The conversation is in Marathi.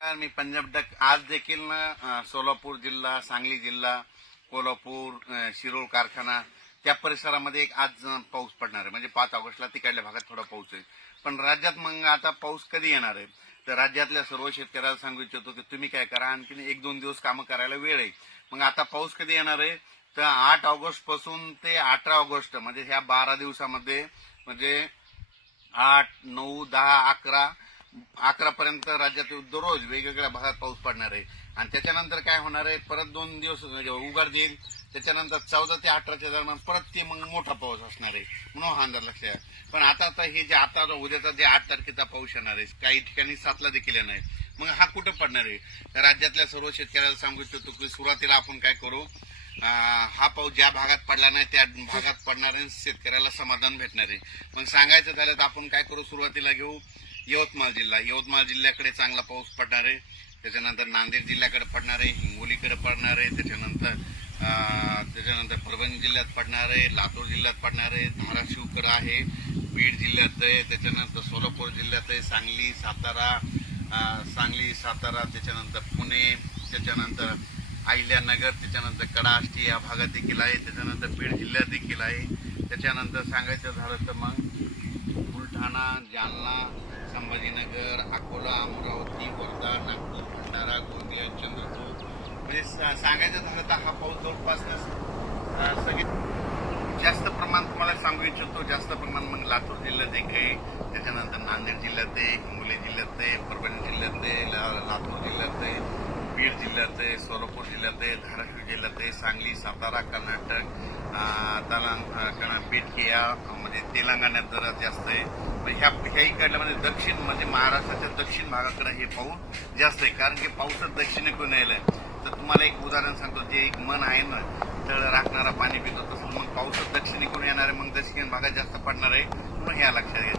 मी पंजाब डक. आज देखील ना सोलापूर जिल्हा सांगली जिल्हा कोल्हापूर शिरोळ कारखाना त्या परिसरामध्ये एक आज पाऊस पडणार आहे. म्हणजे पाच ऑगस्टला तिकडल्या भागात थोडा पाऊस आहे. पण राज्यात मग आता पाऊस कधी येणार आहे? तर राज्यातल्या सर्व शेतकऱ्याला सांगू इच्छितो की तुम्ही काय करा आणखी एक दोन दिवस कामं करायला वेळ आहे. मग आता पाऊस कधी येणार आहे? तर आठ ऑगस्टपासून ते अठरा ऑगस्ट म्हणजे ह्या बारा दिवसामध्ये म्हणजे आठ नऊ दहा अकरा अकरा पर्यंत राज्यात दररोज वेगवेगळ्या भागात पाऊस पडणार आहे. आणि त्याच्यानंतर काय होणार आहे? परत दोन दिवस म्हणजे उघड देईल त्याच्यानंतर चौदा ते अठराच्या दरम्यान परत ते मग मोठा पाऊस असणार आहे. म्हणून हा अंदाज लक्षात पण आता तर हे जे आता उद्याचा जे आठ तारखेचा पाऊस येणार आहे काही ठिकाणी सातला देखील येणार आहे. मग हा कुठं पडणार आहे? राज्यातल्या सर्व शेतकऱ्याला सांगू इच्छितो की सुरुवातीला आपण काय करू? हा पाऊस ज्या भागात पडला नाही त्या भागात पडणार आहे शेतकऱ्याला समाधान भेटणार आहे. मग सांगायचं झालं तर आपण काय करू? सुरुवातीला घेऊ. यवतमाळ जिल्हा. यवतमाळ जिल्ह्याकडे चांगला पाऊस पडणार आहे. त्याच्यानंतर नांदेड जिल्ह्याकडे पडणार आहे. हिंगोलीकडे पडणार आहे. त्याच्यानंतर त्याच्यानंतर परभणी जिल्ह्यात पडणार आहे. लातूर जिल्ह्यात पडणार आहे. धाराशिवकडे आहे. बीड जिल्ह्यात आहे. त्याच्यानंतर सोलापूर जिल्ह्यात आहे. सांगली सातारा सांगली सातारा त्याच्यानंतर पुणे त्याच्यानंतर अहिल्यानगर त्याच्यानंतर कडाष्टी या भागात देखील आहे. त्याच्यानंतर बीड जिल्ह्यात देखील आहे. त्याच्यानंतर सांगायचं झालं तर मग बुलढाणा जालना संभाजीनगर अकोला अमरावती वर्धा नागपूर भंडारा गोंदिया चंद्रपूर. म्हणजे सा- सांगायचं झालं तर हा पाऊस जवळपास सगळे जास्त प्रमाण तुम्हाला सांगू इच्छितो जास्त प्रमाण मग लातूर जिल्ह्यात एक आहे. त्याच्यानंतर नांदेड जिल्ह्यात आहे हिंगोली जिल्ह्यात आहे परभणी जिल्ह्यात आहे लातूर जिल्ह्यात बीड जिल्ह्यात आहे सोलापूर जिल्ह्यात आहे धाराशिव जिल्ह्यात आहे सांगली सातारा कर्नाटक अं, बेटकिया म्हणजे तेलंगणात जरा जास्त आहे. पण ह्या ह्या इकडल्या म्हणजे दक्षिण म्हणजे महाराष्ट्राच्या दक्षिण भागाकडे हे पाऊस जास्त आहे. कारण की पावसात दक्षिणेकडून यायला आहे. तर तुम्हाला एक उदाहरण सांगतो. जे एक मन आहे ना तळ राखणारा पाणी पितो तसं मग पावसात दक्षिणेकडून येणार आहे मग दक्षिण भागात जास्त पडणार आहे. म्हणून ह्या लक्षात घ्या.